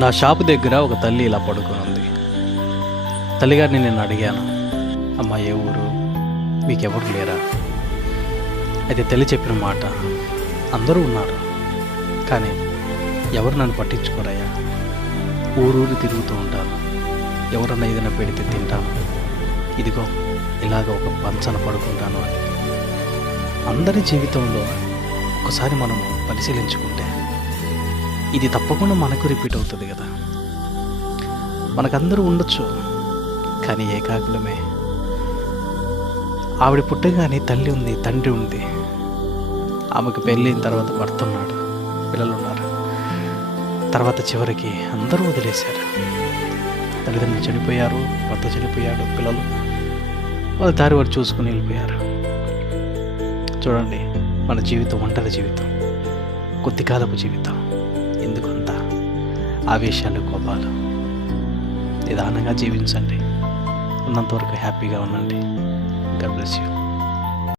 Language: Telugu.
నా షాపు దగ్గర ఒక తల్లి ఇలా పడుకొని ఉంది. తల్లిగారిని నేను అడిగాను, అమ్మ ఏ ఊరు, మీకెవరు లేరా? అయితే తల్లి చెప్పిన మాట, అందరూ ఉన్నారు కానీ ఎవరు నన్ను పట్టించుకోరయ్యా. ఊరూరు తిరుగుతూ ఉంటాను, ఎవరన్నా ఏదైనా పెడితే తింటాను, ఇదిగో ఇలాగ ఒక పంచన పడుకుంటాను అని. అందరి జీవితంలో ఒకసారి మనము పరిశీలించుకుంటే ఇది తప్పకుండా మనకు రిపీట్ అవుతుంది కదా. మనకందరూ ఉండొచ్చు కానీ ఏకాకులమే. ఆవిడ పుట్టగానే తల్లి ఉంది, తండ్రి ఉంది, ఆమెకు పెళ్ళైన తర్వాత భర్త ఉన్నాడు, పిల్లలు ఉన్నారు. తర్వాత చివరికి అందరూ వదిలేశారు. తల్లిదండ్రులు చనిపోయారు, భర్త చనిపోయాడు, పిల్లలు వాళ్ళ దారి వారు చూసుకుని వెళ్ళిపోయారు. చూడండి, మన జీవితం ఒంటరి జీవితం, కొద్ది కాలపు జీవితం. ఎందుకంత ఆవేశాలు, కోపాలు? నిదానంగా జీవించండి, ఉన్నంతవరకు హ్యాపీగా ఉండండి. God bless you.